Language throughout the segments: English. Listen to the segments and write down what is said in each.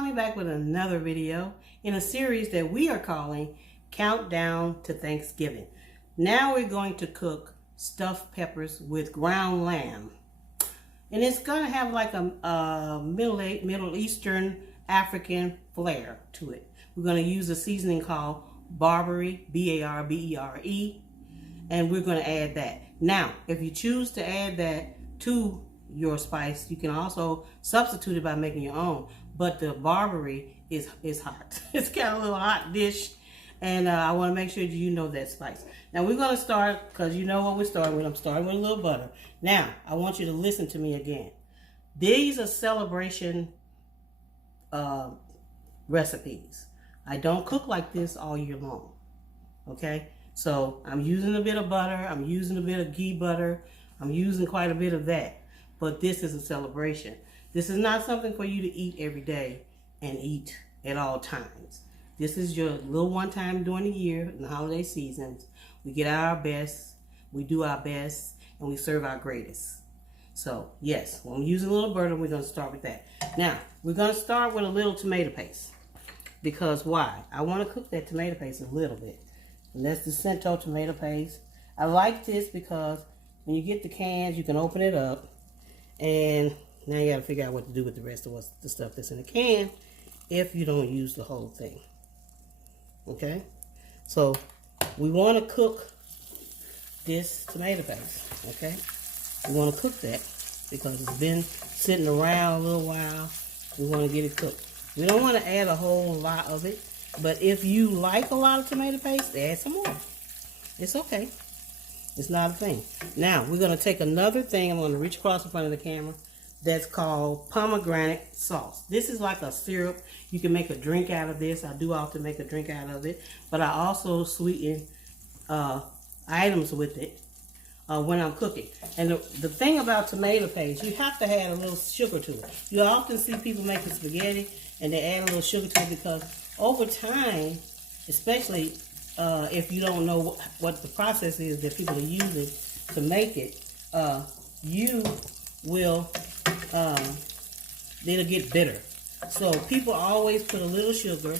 Mommy back with another video in a series that we are calling Countdown to Thanksgiving. Now we're going to cook stuffed peppers with ground lamb. And it's going to have like a Middle Eastern African flair to it. We're going to use a seasoning called Barbary, B-A-R-B-E-R-E. And we're going to add that. Now, if you choose to add that to your spice, you can also substitute it by making your own. But the Barbary is hot. It's got a little hot dish. And I want to make sure you know that spice. Now we're going to start, because you know what we're starting with. I'm starting with a little butter. Now, I want you to listen to me again. These are celebration recipes. I don't cook like this all year long. Okay? So I'm using a bit of butter. I'm using a bit of ghee butter. I'm using quite a bit of that. But this is a celebration. This is not something for you to eat every day and eat at all times. This is your little one time during the year in the holiday seasons. We get our best, we do our best, and we serve our greatest. So yes, when I'm using a little butter, we're going to start with that. Now, we're going to start with a little tomato paste. Because why? I want to cook that tomato paste a little bit. And that's the Cento tomato paste. I like this because when you get the cans, you can open it up. And now you got to figure out what to do with the rest of the stuff that's in the can if you don't use the whole thing. Okay? So we want to cook this tomato paste. Okay? We want to cook that because it's been sitting around a little while. We want to get it cooked. We don't want to add a whole lot of it. But if you like a lot of tomato paste, add some more. It's okay. It's not a thing. Now, we're going to take another thing. I'm going to reach across in front of the camera. That's called pomegranate sauce. This is like a syrup. You can make a drink out of this. I do often make a drink out of it. But I also sweeten items with it when I'm cooking. And the thing about tomato paste, you have to add a little sugar to it. You often see people making spaghetti and they add a little sugar to it because over time, especially if you don't know what the process is that people are using to make it, you will, it'll get bitter. So people always put a little sugar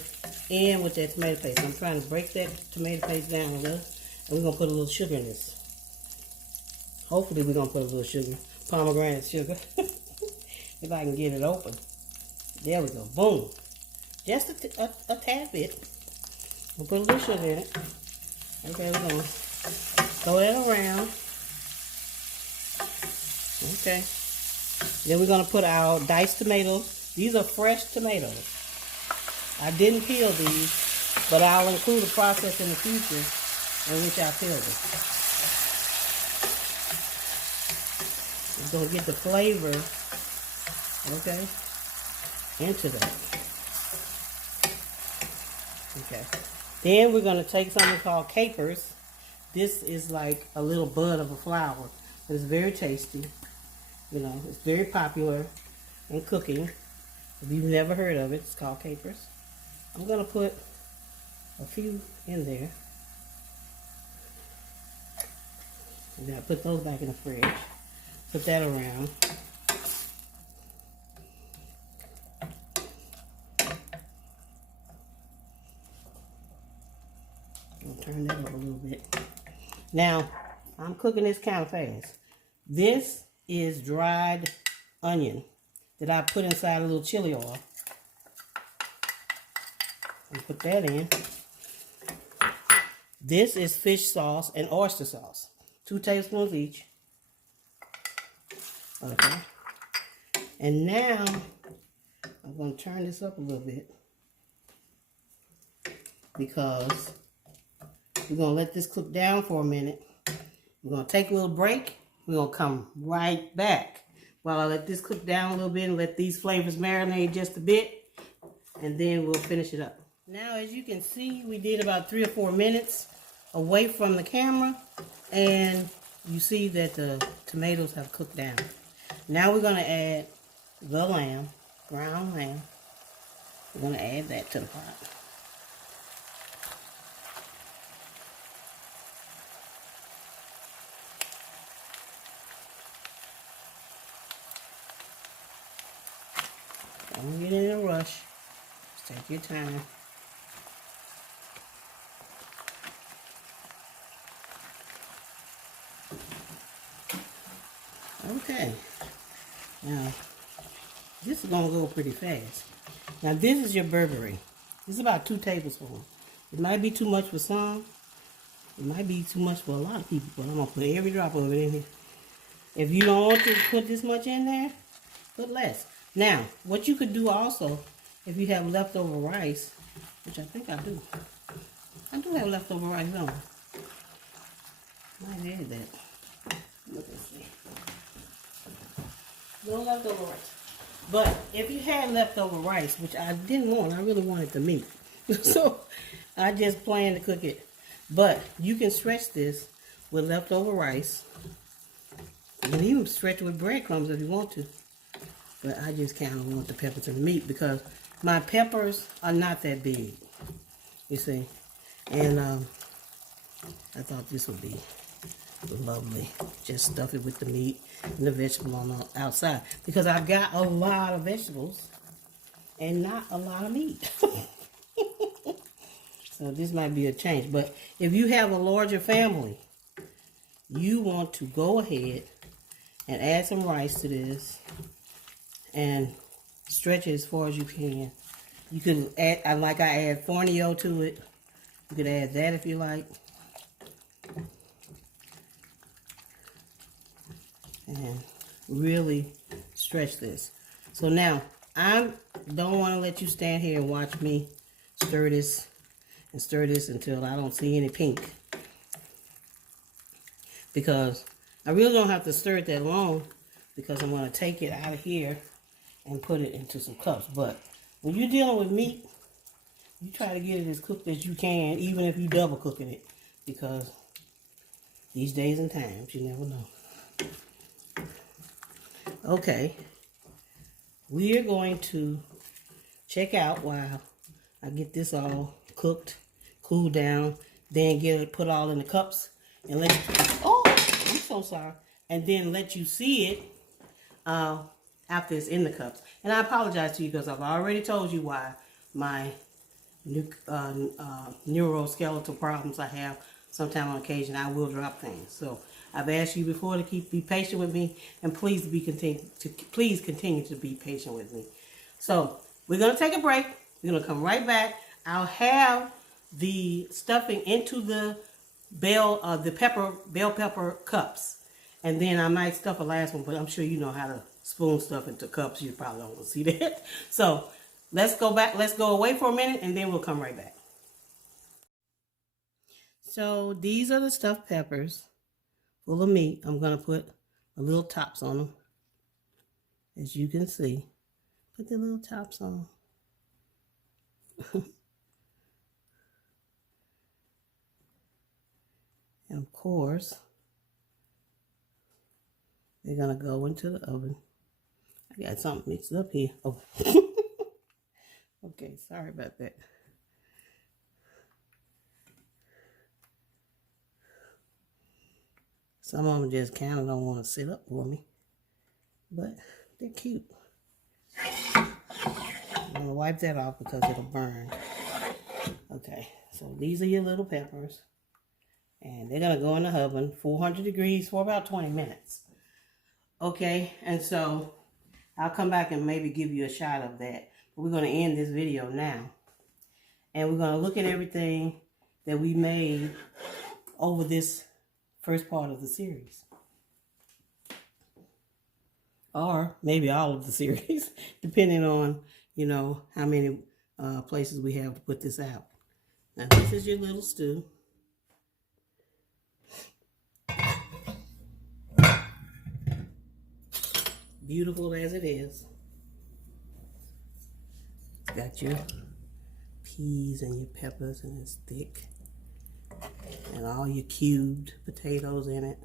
in with that tomato paste. I'm trying to break that tomato paste down a little, and we're going to put a little sugar in this. Hopefully we're going to put a little sugar, pomegranate sugar. If I can get it open. There we go, boom. Just a tad bit. We'll put a little sugar in it. Okay, we're going to throw that around. Okay. Then we're going to put our diced tomatoes. These are fresh tomatoes. I didn't peel these, but I'll include a process in the future in which I peel them. We're going to get the flavor, okay, into that. Okay. Then we're going to take something called capers. This is like a little bud of a flower. It's very tasty. You know, it's very popular in cooking. If you've never heard of it, it's called capers. I'm going to put a few in there. And then I put those back in the fridge. Put that around. I'll turn that up a little bit. Now, I'm cooking this kind of fast. This is dried onion that I put inside a little chili oil. And put that in. This is fish sauce and oyster sauce. 2 tablespoons each. Okay. And now, I'm going to turn this up a little bit. Because we're going to let this cook down for a minute. We're going to take a little break. We're going to come right back while I let this cook down a little bit and let these flavors marinate just a bit. And then we'll finish it up. Now, as you can see, we did about 3 or 4 minutes away from the camera. And you see that the tomatoes have cooked down. Now we're going to add the lamb, ground lamb. We're going to add that to the pot. Don't get in a rush. Take your time. Okay. Now, this is going to go pretty fast. Now, this is your Burberry. This is about 2 tablespoons. It might be too much for some. It might be too much for a lot of people, but I'm going to put every drop of it in here. If you don't want to put this much in there, put less. Now, what you could do also, if you have leftover rice, which I think I do. I do have leftover rice on. Might add that. Look and see. No leftover rice. But if you had leftover rice, which I didn't want, I really wanted the meat. So I just planned to cook it. But you can stretch this with leftover rice. You can even stretch it with breadcrumbs if you want to. But I just kind of want the peppers and the meat because my peppers are not that big. You see. And I thought this would be lovely. Just stuff it with the meat and the vegetable on the outside. Because I've got a lot of vegetables and not a lot of meat. So this might be a change. But if you have a larger family, you want to go ahead and add some rice to this and stretch it as far as you can. You can add, I add fornio to it. You could add that if you like. And really stretch this. So now, I don't want to let you stand here and watch me stir this until I don't see any pink. Because I really don't have to stir it that long because I'm going to take it out of here and put it into some cups. But when you're dealing with meat, you try to get it as cooked as you can, even if you're double cooking it. Because these days and times, you never know. Okay, we are going to check out while I get this all cooked, cool down, then get it put all in the cups and let you, oh, I'm so sorry, and then let you see it after it's in the cups. And I apologize to you because I've already told you why my neuroskeletal problems I have. Sometime on occasion I will drop things. So I've asked you before to be patient with me, and please continue to be patient with me. So we're gonna take a break. We're gonna come right back. I'll have the stuffing into the bell pepper cups, and then I might stuff a last one. But I'm sure you know how to spoon stuff into cups. You probably don't want to see that. So let's go back. Let's go away for a minute, and then we'll come right back. So these are the stuffed peppers full of meat. I'm going to put a little tops on them. As you can see, put the little tops on. And of course, they're going to go into the oven. I got something mixed up here. Oh. Okay, sorry about that. Some of them just kind of don't want to sit up for me, but they're cute. I'm going to wipe that off because it'll burn. Okay, so these are your little peppers, and they're going to go in the oven, 400 degrees for about 20 minutes. Okay, and so I'll come back and maybe give you a shot of that. But we're going to end this video now, and we're going to look at everything that we made over this first part of the series, or maybe all of the series, depending on, you know, how many places we have to put this out. Now this is your little stew. Beautiful as it is. It's got your peas and your peppers, and it's thick. And all your cubed potatoes in it.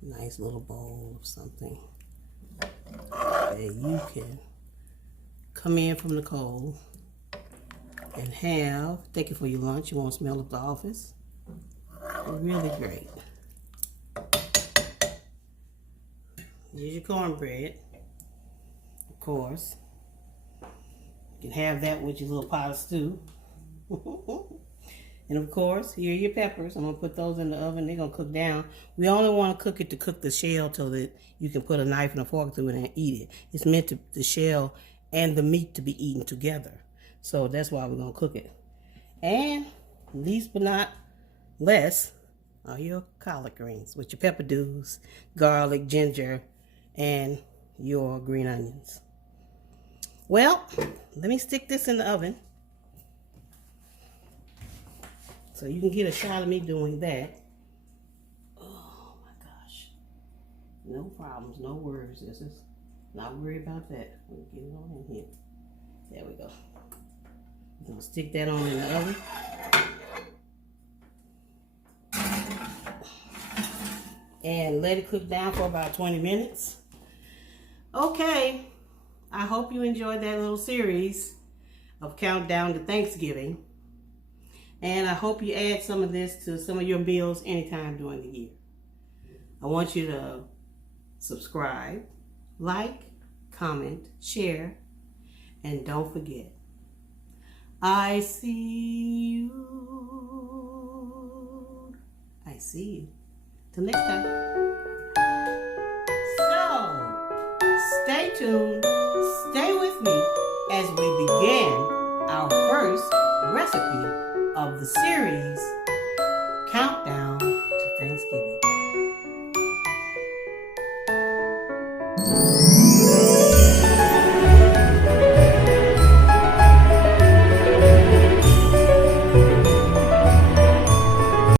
Nice little bowl of something that you can come in from the cold and take it for your lunch. You won't smell up the office. Really great. Here's your cornbread, of course. You can have that with your little pot of stew. And of course, here are your peppers. I'm going to put those in the oven. They're going to cook down. We only want to cook it to cook the shell so that you can put a knife and a fork through it and eat it. It's meant to, the shell and the meat to be eaten together. So that's why we're going to cook it. And least but not less are your collard greens with your pepper dews, garlic, ginger, and your green onions. Well, let me stick this in the oven so you can get a shot of me doing that. Oh my gosh. No problems, no worries. This is not worried about that. We'll get it on in here. There we go. I'm going to stick that on in the oven. And let it cook down for about 20 minutes. Okay, I hope you enjoyed that little series of Countdown to Thanksgiving. And I hope you add some of this to some of your meals anytime during the year. I want you to subscribe, like, comment, share, and don't forget, I see you. I see you. Till next time. So, stay tuned, stay with me as we begin our first recipe of the series